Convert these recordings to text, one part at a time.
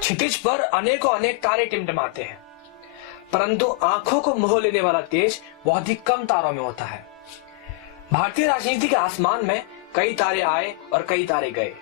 क्षितिज पर अनेकों अनेक तारे टिमटिमाते हैं, परंतु आंखों को मोह लेने वाला तेज बहुत ही कम तारों में होता है। भारतीय राजनीति के आसमान में कई तारे आए और कई तारे गए,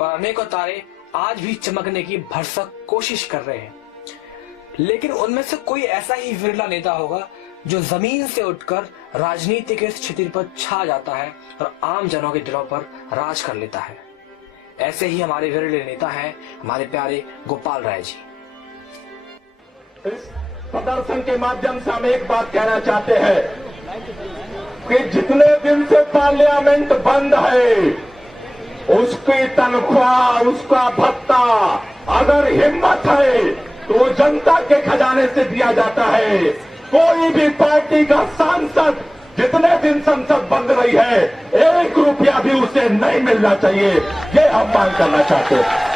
और अनेकों तारे आज भी चमकने की भरसक कोशिश कर रहे हैं। लेकिन उनमें से कोई ऐसा ही विरला नेता होगा जो जमीन से उठकर राजनीति के क्षितिज पर छा जाता है और आम जनों के दिलों पर राज कर लेता है। ऐसे ही हमारे विरले नेता हैं हमारे प्यारे गोपाल राय जी। इस प्रदर्शन के माध्यम से हम एक बात कहना चाहते हैं कि जितने दिन से पार्लियामेंट बंद है, उसकी तनख्वाह, उसका भत्ता अगर हिम्मत है तो जनता के खजाने से दिया जाता है। कोई भी पार्टी का सांसद जितने दिन संसद बंद रही है, 1 रुपया भी उसे नहीं मिलना चाहिए, ये हम मांग करना चाहते हैं।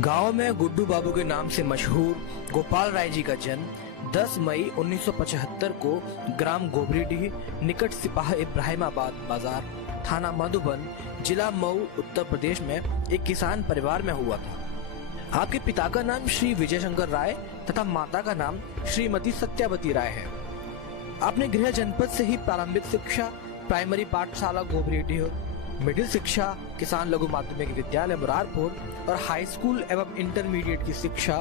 गांव में गुड्डू बाबू के नाम से मशहूर गोपाल राय जी का जन्म 10 मई 1975 को ग्राम गोबरीडीह निकट सिपाह इब्राहिमाबाद बाजार, थाना मधुबन, जिला मऊ, उत्तर प्रदेश में एक किसान परिवार में हुआ था। आपके पिता का नाम श्री विजय शंकर राय तथा माता का नाम श्रीमती सत्यावती राय है। आपने गृह जनपद से ही प्रारंभिक शिक्षा प्राइमरी पाठशाला गोबरीडीह, मिडिल शिक्षा किसान लघु माध्यमिक विद्यालय मुरारपुर और हाई स्कूल एवं इंटरमीडिएट की शिक्षा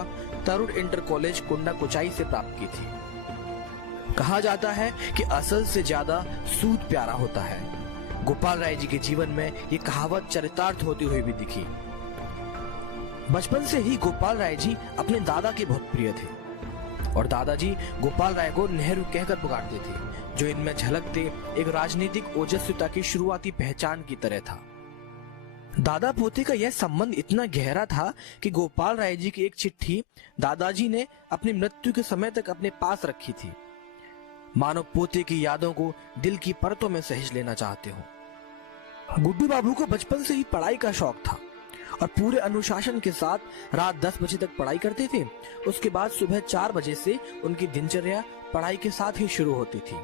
तरुण इंटर कॉलेज कुंडा कुचाई से प्राप्त की थी। कहा जाता है कि असल से ज्यादा सूद प्यारा होता है। गोपाल राय जी के जीवन में ये कहावत चरितार्थ होती हुई भी दिखी। बचपन से ही गोपाल राय जी अपने दादा के बहुत प्रिय थे और दादाजी गोपाल राय को नेहरू कहकर पुकारते थे, जो इनमें झलकते एक राजनीतिक ओजस्विता की शुरुआती पहचान की तरह था। दादा पोते का यह संबंध इतना गहरा था कि गोपाल राय जी की एक चिट्ठी दादाजी ने अपनी मृत्यु के समय तक अपने पास रखी थी, मानो पोते की यादों को दिल की परतों में सहेज लेना चाहते हो। गुड्डू बाबू को बचपन से ही पढ़ाई का शौक था और पूरे अनुशासन के साथ रात 10 बजे तक पढ़ाई करते थे। उसके बाद सुबह 4 बजे से उनकी दिनचर्या पढ़ाई के साथ ही शुरू होती थी।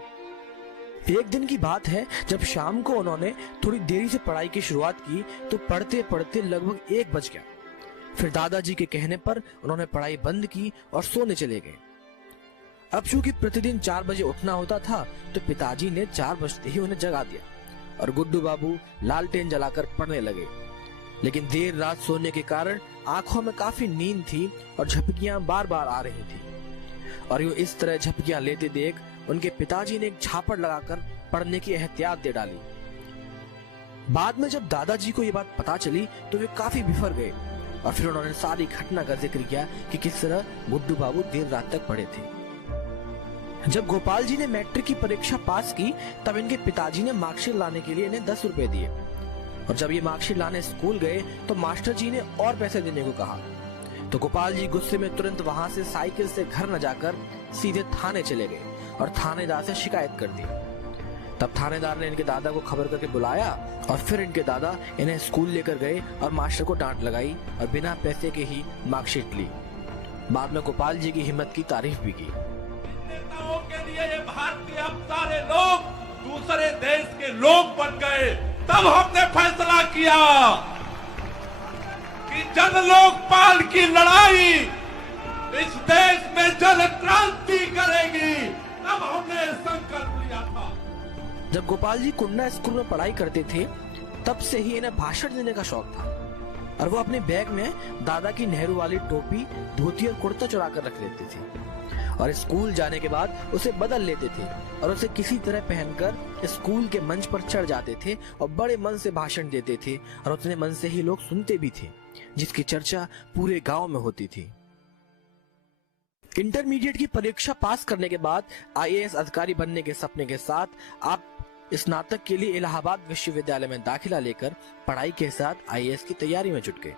एक दिन की बात है, जब शाम को उन्होंने थोड़ी देरी से पढ़ाई की शुरुआत की तो पढ़ते पढ़ते लगभग 1 बज गया। फिर दादाजी के कहने पर उन्होंने पढ़ाई बंद की और सोने चले गए। अब चूंकि प्रतिदिन 4 बजे उठना होता था तो पिताजी ने 4 बजते ही उन्हें जगा दिया और गुड्डू बाबू लालटेन जलाकर पढ़ने लगे। लेकिन देर रात सोने के कारण आंखों में काफी नींद थी और झपकियां बार बार आ रही थी, और यूं इस तरह झपकियां लेते देख उनके पिताजी ने एक झापड़ लगाकर पढ़ने की एहतियात दे डाली। बाद में जब दादाजी को ये बात पता चली तो वे काफी बिफर गए और फिर उन्होंने सारी घटना का जिक्र किया कि किस तरह गुड्डू बाबू देर रात तक पढ़े थे। जब गोपाल जी ने मैट्रिक की परीक्षा पास की तब इनके पिताजी ने मार्कशीट लाने के लिए इन्हें 10 रुपए दिए, और जब ये मार्कशीट लाने स्कूल गए तो मास्टर जी ने और पैसे देने को कहा। तो गोपाल जी गुस्से में तुरंत वहां से साइकिल से घर न जाकर सीधे थाने चले गए और थानेदार से शिकायत कर दी। तब थानेदार ने इनके दादा को खबर करके बुलाया और फिर इनके दादा इन्हें स्कूल लेकर गए और मास्टर को डांट लगाई और बिना पैसे के ही मार्कशीट ली। बाद में गोपाल जी की हिम्मत की तारीफ भी की। नेताओं के लिए ये भारतीय अब सारे लोग दूसरे देश के लोग बन गए। तब हमने फैसला किया कि जन लोकपाल की लड़ाई इस देश में जन क्रांति करेगी। तब हमने संकल्प लिया था। जब गोपाल जी कुंडा स्कूल में पढ़ाई करते थे तब से ही इन्हें भाषण देने का शौक था, और वो अपने बैग में दादा की नेहरू वाली टोपी, धोती और कुर्ता चुरा कर रख लेते थे और स्कूल जाने के बाद उसे बदल लेते थे और उसे किसी तरह पहनकर स्कूल के मंच पर चढ़ जाते थे और बड़े मन से भाषण देते थे, और उतने मन से ही लोग सुनते भी थे, जिसकी चर्चा पूरे गांव में होती थी। इंटरमीडिएट की परीक्षा पास करने के बाद आईएएस अधिकारी बनने के सपने के साथ आप स्नातक के लिए इलाहाबाद विश्वविद्यालय में दाखिला लेकर पढ़ाई के साथ आईएएस की तैयारी में जुट गए।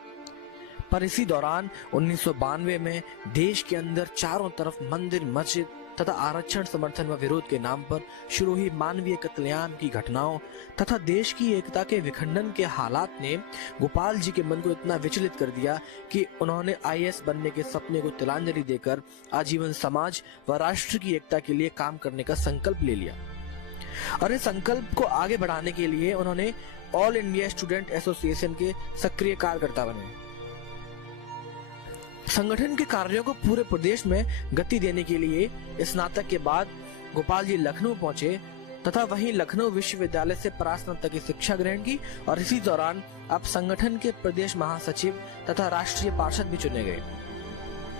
पर इसी दौरान 1992 में देश के अंदर चारों तरफ मंदिर, मस्जिद तथा आरक्षण समर्थन व विरोध के नाम पर शुरू हुई मानवीय कत्लेआम की घटनाओं तथा देश की एकता के विखंडन के हालात ने गोपाल जी के मन को इतना विचलित कर दिया कि उन्होंने आईएएस बनने के सपने को तिलांजलि देकर आजीवन समाज व राष्ट्र की एकता के लिए काम करने का संकल्प ले लिया। और इस संकल्प को आगे बढ़ाने के लिए उन्होंने ऑल इंडिया स्टूडेंट एसोसिएशन के सक्रिय कार्यकर्ता बने। संगठन के कार्यों को पूरे प्रदेश में गति देने के लिए स्नातक के बाद गोपाल जी लखनऊ पहुंचे तथा वहीं लखनऊ विश्वविद्यालय से परास्नातक की शिक्षा ग्रहण की और इसी दौरान अब संगठन के प्रदेश महासचिव तथा राष्ट्रीय पार्षद भी चुने गए।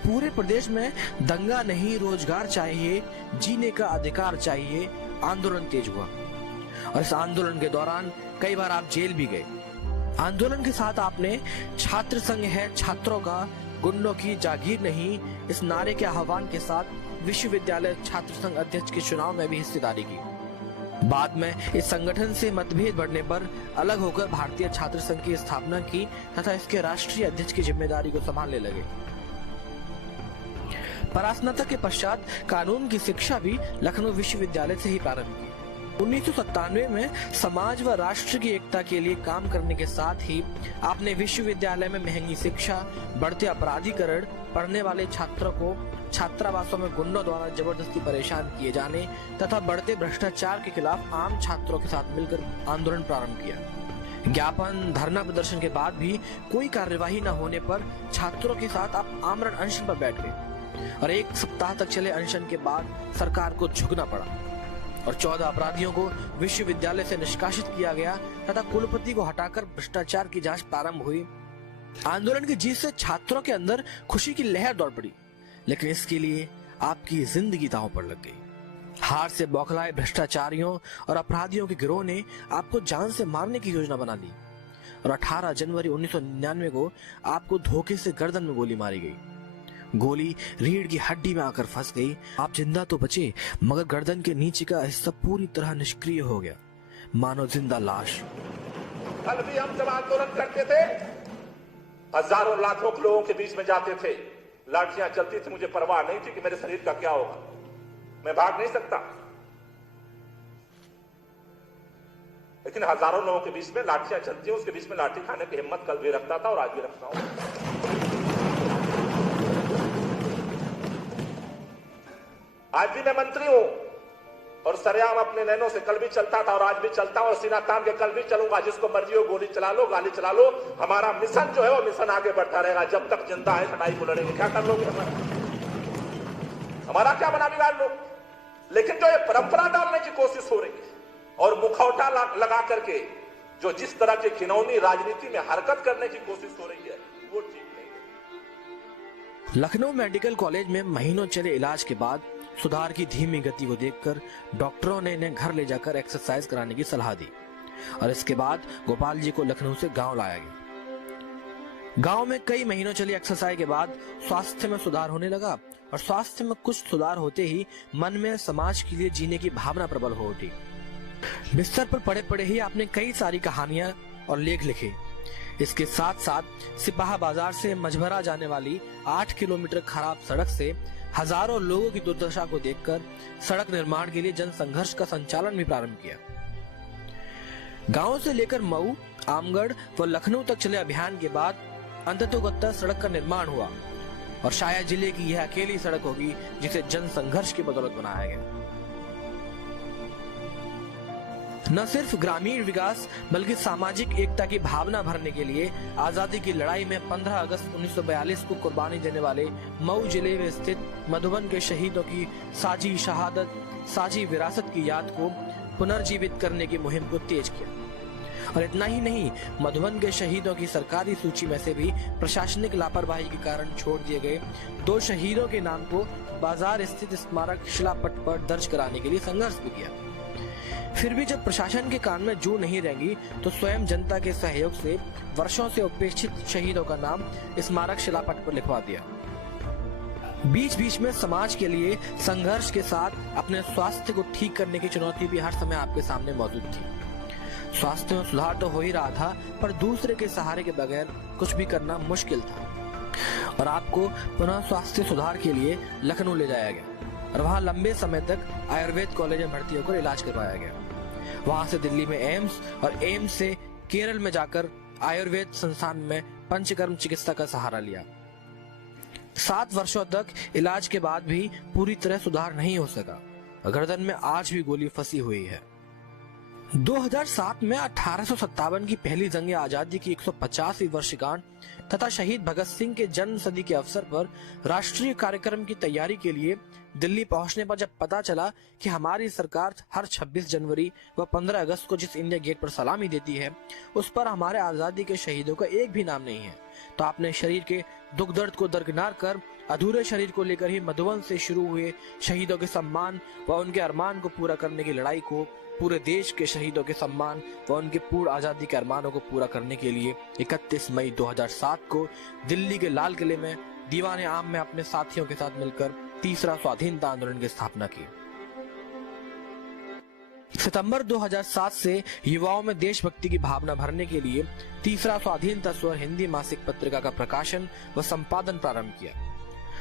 पूरे प्रदेश में दंगा नहीं, रोजगार चाहिए, जीने का अधिकार चाहिए आंदोलन तेज हुआ और इस आंदोलन के दौरान कई बार आप जेल भी गए। आंदोलन के साथ आपने छात्र संघ है छात्रों का, गुंडों की जागीर नहीं, इस नारे के आह्वान के साथ विश्वविद्यालय छात्र संघ अध्यक्ष के चुनाव में भी हिस्सेदारी की। बाद में इस संगठन से मतभेद बढ़ने पर अलग होकर भारतीय छात्र संघ की स्थापना की तथा इसके राष्ट्रीय अध्यक्ष की जिम्मेदारी को संभालने लगे। परास्नातक के पश्चात कानून की शिक्षा भी लखनऊ विश्वविद्यालय से ही प्रारंभ की। 1997 में समाज व राष्ट्र की एकता के लिए काम करने के साथ ही आपने विश्वविद्यालय में महंगी शिक्षा, बढ़ते अपराधीकरण, पढ़ने वाले छात्रों को छात्रावासों में गुंडों द्वारा जबरदस्ती परेशान किए जाने तथा बढ़ते भ्रष्टाचार के खिलाफ आम छात्रों के साथ मिलकर आंदोलन प्रारंभ किया। ज्ञापन, धरना प्रदर्शन के बाद भी कोई कार्यवाही न होने पर छात्रों के साथ आप आमरण अनशन पर बैठ गए और एक सप्ताह तक चले अनशन के बाद सरकार को झुकना पड़ा और 14 अपराधियों को विश्वविद्यालय से निष्कासित किया गया तथा कुलपति को हटाकर भ्रष्टाचार की जांच प्रारंभ हुई। आंदोलन की जीत से छात्रों के अंदर खुशी की लहर दौड़ पड़ी, लेकिन इसके लिए आपकी जिंदगी दांव पर लग गई। हार से बौखलाए भ्रष्टाचारियों और अपराधियों के गिरोह ने आपको जान से मारने की योजना बना ली और 18 जनवरी 1999 को आपको धोखे से गर्दन में गोली मारी गई। गोली रीढ़ की हड्डी में आकर फंस गई। आप जिंदा तो बचे, मगर गर्दन के नीचे का हिस्सा पूरी तरह निष्क्रिय हो गया, मानो जिंदा लाश। कल भी हम जब आंदोलन करते थे, हजारों लाखों लोगों के बीच में जाते थे, लाठियां चलती थी, मुझे परवाह नहीं थी कि मेरे शरीर का क्या होगा, मैं भाग नहीं सकता। लेकिन हजारों लोगों के बीच में लाठियां चलती है, उसके बीच में लाठी खाने की हिम्मत कल भी रखता था और आज भी रखता हूं। आज भी मैं मंत्री हूं और सरेआम अपने नैनों से कल भी चलता था और आज भी चलता हूं और सीना तान के कल भी चलूंगा। जिसको मर्जी हो गोली चला लो, गाली चला लो, हमारा मिशन जो है वो मिशन आगे बढ़ता रहेगा जब तक जिंदा है। लड़ाई को लड़ेंगे, क्या कर लोगे हमारा क्या बना बिगाड़ लो। लेकिन जो ये परंपरा डालने की कोशिश हो रही है और मुखौटा लगा करके जो जिस तरह की घिनौनी राजनीति में हरकत करने की कोशिश हो रही है वो ठीक नहीं है। लखनऊ मेडिकल कॉलेज में महीनों चले इलाज के बाद सुधार की धीमी गति को देखकर डॉक्टरों ने इन्हें घर ले जाकर एक्सरसाइज कराने की सलाह दी और इसके बाद गोपाल जी को लखनऊ से गांव लाया गया। गांव में कई महीनों चली एक्सरसाइज के बाद स्वास्थ्य में सुधार होने लगा और स्वास्थ्य में कुछ सुधार होते ही मन में समाज के लिए जीने की भावना प्रबल हो उठी। बिस्तर पर पड़े पड़े ही आपने कई सारी कहानियां और लेख लिखे। इसके साथ साथ सिपाहा बाजार से मझभरा जाने वाली 8 किलोमीटर खराब सड़क से हजारों लोगों की दुर्दशा को देखकर सड़क निर्माण के लिए जन संघर्ष का संचालन भी प्रारंभ किया। गांव से लेकर मऊ, आमगढ़ व लखनऊ तक चले अभियान के बाद अंततोगत्ता सड़क का निर्माण हुआ और शायद जिले की यह अकेली सड़क होगी जिसे जन संघर्ष की बदौलत बनाया गया। न सिर्फ ग्रामीण विकास बल्कि सामाजिक एकता की भावना भरने के लिए आजादी की लड़ाई में 15 अगस्त 1942 को कुर्बानी देने वाले मऊ जिले में स्थित मधुबन के शहीदों की साझी शहादत, साझी विरासत की याद को पुनर्जीवित करने की मुहिम को तेज किया। और इतना ही नहीं, मधुबन के शहीदों की सरकारी सूची में से भी प्रशासनिक लापरवाही के कारण छोड़ दिए गए 2 शहीदों के नाम को बाजार स्थित स्मारक शिलापट पर दर्ज कराने के लिए संघर्ष भी किया। फिर भी जब प्रशासन के कान में जू नहीं रहेंगी तो स्वयं जनता के सहयोग से वर्षों से उपेक्षित शहीदों का नाम स्मारक शिलापट पर लिखवा दिया। बीच बीच में समाज के लिए संघर्ष के साथ अपने स्वास्थ्य को ठीक करने की चुनौती भी हर समय आपके सामने मौजूद थी। स्वास्थ्य में सुधार तो हो ही रहा था, पर दूसरे के सहारे के बगैर कुछ भी करना मुश्किल था और आपको पुनः स्वास्थ्य सुधार के लिए लखनऊ ले जाया गया और वहां लंबे समय तक आयुर्वेद कॉलेज में भर्ती होकर इलाज करवाया गया। वहां से दिल्ली में एम्स और एम्स से केरल में जाकर आयुर्वेद संस्थान में पंचकर्म चिकित्सा का सहारा लिया। 7 वर्षों तक इलाज के बाद भी पूरी तरह सुधार नहीं हो सका। गर्दन में आज भी गोली फंसी हुई है। 2007 में 1857 की पहली जंग आजादी की 150वीं वर्षगांठ तथा शहीद भगत सिंह के जन्म सदी के अवसर पर राष्ट्रीय कार्यक्रम की तैयारी के लिए दिल्ली पहुंचने पर जब पता चला कि हमारी सरकार हर 26 जनवरी व 15 अगस्त को जिस इंडिया गेट पर सलामी देती है उस पर हमारे आजादी के शहीदों का एक भी नाम नहीं है, तो आपने शरीर के दुख दर्द को दरकिनार कर अधूरे शरीर को लेकर ही मधुबन से शुरू हुए शहीदों के सम्मान व उनके अरमान को पूरा करने की लड़ाई को पूरे देश के शहीदों के सम्मान व उनके पूर्ण आजादी के अरमानों को पूरा करने के लिए 31 मई 2007 को दिल्ली के लाल किले में दीवाने आम में अपने साथियों के साथ मिलकर तीसरा स्वाधीनता आंदोलन की स्थापना की। सितंबर 2007 से युवाओं में देशभक्ति की भावना भरने के लिए तीसरा स्वाधीनता स्वर हिंदी मासिक पत्रिका का प्रकाशन व संपादन प्रारंभ किया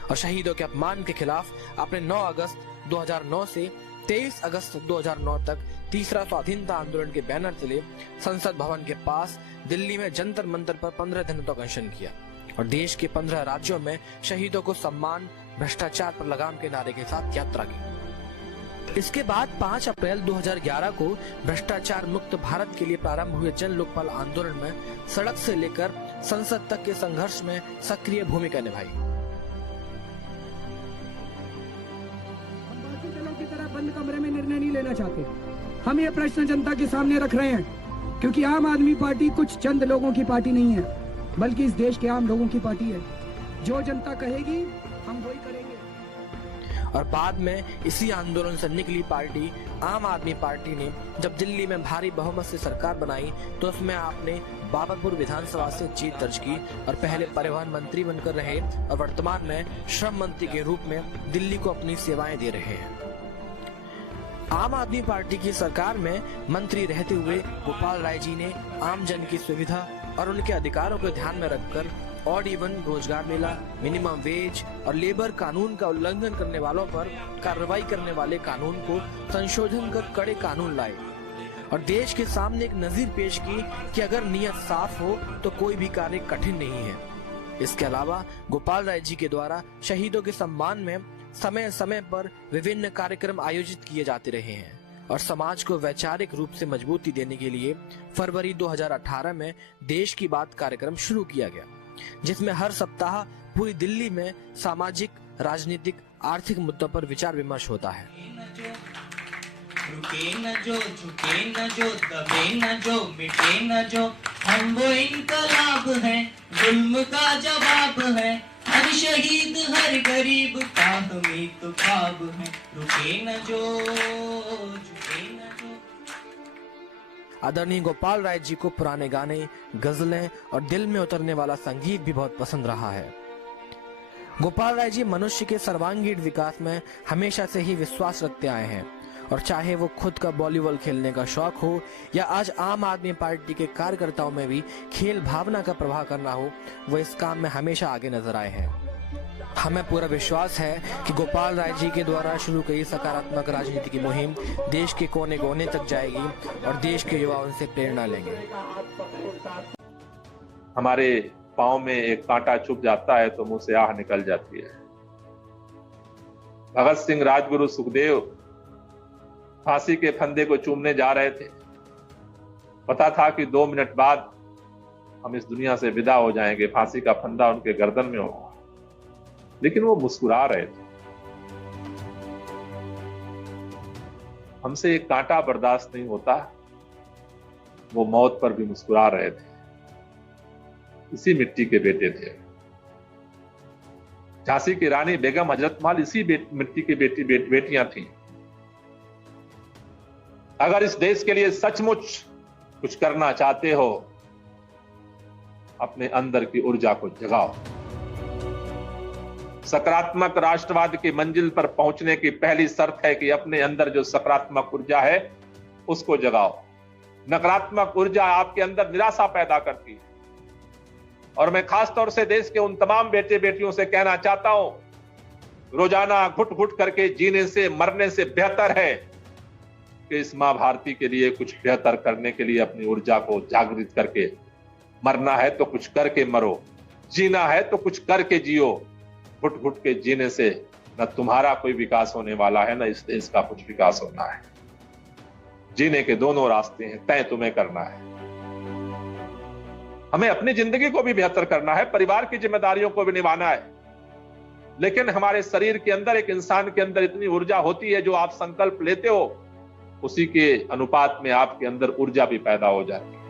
और शहीदों के अपमान के खिलाफ अपने 9 अगस्त 2009 से 23 अगस्त 2009 तक तीसरा स्वाधीनता आंदोलन के बैनर तले संसद भवन के पास दिल्ली में जंतर मंतर पर 15 दिनों तक अनशन किया और देश के 15 राज्यों में शहीदों को सम्मान, भ्रष्टाचार पर लगाम के नारे के साथ यात्रा की। इसके बाद 5 अप्रैल 2011 को भ्रष्टाचार मुक्त भारत के लिए प्रारंभ हुए जन लोकपाल आंदोलन में सड़क से लेकर संसद तक के संघर्ष में सक्रिय भूमिका निभाई। की तरह बंद कमरे में निर्णय नहीं लेना चाहते। हम ये प्रश्न जनता के सामने रख रहे हैं क्योंकि आम आदमी पार्टी कुछ चंद लोगों की पार्टी नहीं है, बल्कि इस देश के आम लोगों की पार्टी है। जो जनता कहेगी हम वही करेंगे। और बाद में इसी आंदोलन से निकली पार्टी आम आदमी पार्टी ने जब दिल्ली में भारी बहुमत से सरकार बनाई तो उसमें आपने बाबरपुर विधानसभा से जीत दर्ज की और पहले परिवहन मंत्री बनकर रहे और वर्तमान में श्रम मंत्री के रूप में दिल्ली को अपनी सेवाएं दे रहे हैं। आम आदमी पार्टी की सरकार में मंत्री रहते हुए गोपाल राय जी ने आम जन की सुविधा और उनके अधिकारों को ध्यान में रखकर ऑड इवन रोजगार मेला, मिनिमम वेज और लेबर कानून का उल्लंघन करने वालों पर कार्रवाई करने वाले कानून को संशोधन कर कड़े कानून लाए और देश के सामने एक नजीर पेश की कि अगर नियत साफ हो तो कोई भी कार्य कठिन नहीं है। इसके अलावा गोपाल राय जी के द्वारा शहीदों के सम्मान में समय समय पर विभिन्न कार्यक्रम आयोजित किए जाते रहे हैं और समाज को वैचारिक रूप से मजबूती देने के लिए फरवरी 2018 में देश की बात कार्यक्रम शुरू किया गया, जिसमें हर सप्ताह पूरी दिल्ली में सामाजिक, राजनीतिक, आर्थिक मुद्दों पर विचार विमर्श होता है। रुके न जो, झुके न जो, दबे न जो, मिटे न जो, हम वो इनकलाब हैं, जुल्म का जवाब है, हर शहीद हर गरीब का हमें तो ख्वाब है, रुके न जो, झुके न जो। आदरणीय गोपाल राय जी को पुराने गाने, गजलें और दिल में उतरने वाला संगीत भी बहुत पसंद रहा है। गोपाल राय जी मनुष्य के सर्वांगीण विकास में हमेशा से ही विश्वास रखते आए हैं और चाहे वो खुद का वॉलीबॉल खेलने का शौक हो या आज आम आदमी पार्टी के कार्यकर्ताओं में भी खेल भावना का प्रवाह करना हो, वो इस काम में हमेशा आगे नजर आए हैं। हमें पूरा विश्वास है कि गोपाल राय जी के द्वारा शुरू की सकारात्मक राजनीति की मुहिम देश के कोने कोने तक जाएगी और देश के युवा उनसे प्रेरणा लेंगे। हमारे पाँव में एक कांटा चुभ जाता है तो मुंह से आह निकल जाती है। भगत सिंह, राजगुरु, सुखदेव फांसी के फंदे को चूमने जा रहे थे। पता था कि 2 मिनट बाद हम इस दुनिया से विदा हो जाएंगे, फांसी का फंदा उनके गर्दन में होगा, लेकिन वो मुस्कुरा रहे थे। हमसे एक कांटा बर्दाश्त नहीं होता, वो मौत पर भी मुस्कुरा रहे थे। इसी मिट्टी के बेटे थे। झांसी की रानी बेगम, हजरत महल इसी मिट्टी की बेटियां थीं। अगर इस देश के लिए सचमुच कुछ करना चाहते हो, अपने अंदर की ऊर्जा को जगाओ। सकारात्मक राष्ट्रवाद की मंजिल पर पहुंचने की पहली शर्त है कि अपने अंदर जो सकारात्मक ऊर्जा है उसको जगाओ। नकारात्मक ऊर्जा आपके अंदर निराशा पैदा करती है। और मैं खास तौर से देश के उन तमाम बेटे बेटियों से कहना चाहता हूं रोजाना घुट घुट करके जीने से, मरने से बेहतर है कि इस मां भारती के लिए कुछ बेहतर करने के लिए अपनी ऊर्जा को जागृत करके, मरना है तो कुछ करके मरो, जीना है तो कुछ करके जियो। घुट घुट के जीने से न तुम्हारा कोई विकास होने वाला है, न इस देश का कुछ विकास होना है। जीने के दोनों रास्ते हैं, तय तुम्हें करना है। हमें अपनी जिंदगी को भी बेहतर करना है, परिवार की जिम्मेदारियों को भी निभाना है, लेकिन हमारे शरीर के अंदर, एक इंसान के अंदर इतनी ऊर्जा होती है, जो आप संकल्प लेते हो उसी के अनुपात में आपके अंदर ऊर्जा भी पैदा हो जाती है।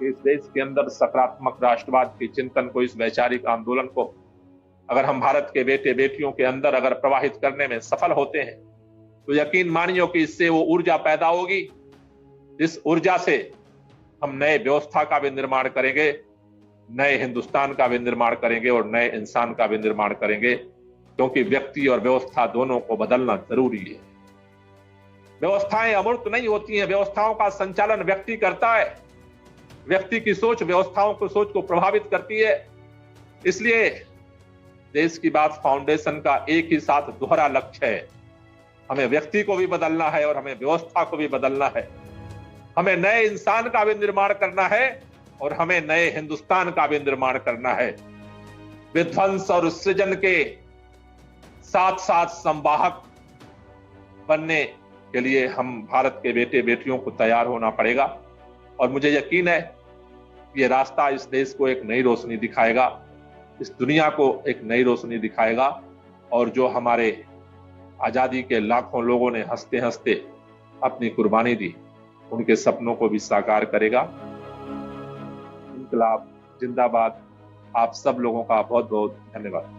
इस देश के अंदर सकारात्मक राष्ट्रवाद के चिंतन को, इस वैचारिक आंदोलन को अगर हम भारत के बेटे बेटियों के अंदर अगर प्रवाहित करने में सफल होते हैं तो यकीन मानियो कि इससे वो ऊर्जा पैदा होगी। इस ऊर्जा से हम नए व्यवस्था का भी निर्माण करेंगे, नए हिंदुस्तान का भी निर्माण करेंगे और नए इंसान का भी निर्माण करेंगे, क्योंकि व्यक्ति और व्यवस्था दोनों को बदलना जरूरी है। व्यवस्थाएं अमूर्त नहीं होती हैं, व्यवस्थाओं का संचालन व्यक्ति करता है। व्यक्ति की सोच व्यवस्थाओं को, सोच को प्रभावित करती है। इसलिए देश की बात फाउंडेशन का एक ही साथ दोहरा लक्ष्य है। हमें व्यक्ति को भी बदलना है और हमें व्यवस्था को भी बदलना है। हमें नए इंसान का भी निर्माण करना है और हमें नए हिंदुस्तान का भी निर्माण करना है। विध्वंस और सृजन के साथ साथ संवाहक बनने के लिए हम भारत के बेटे बेटियों को तैयार होना पड़ेगा। और मुझे यकीन है ये रास्ता इस देश को एक नई रोशनी दिखाएगा, इस दुनिया को एक नई रोशनी दिखाएगा, और जो हमारे आजादी के लाखों लोगों ने हंसते हंसते अपनी कुर्बानी दी, उनके सपनों को भी साकार करेगा। इनकलाब जिंदाबाद। आप सब लोगों का बहुत बहुत धन्यवाद।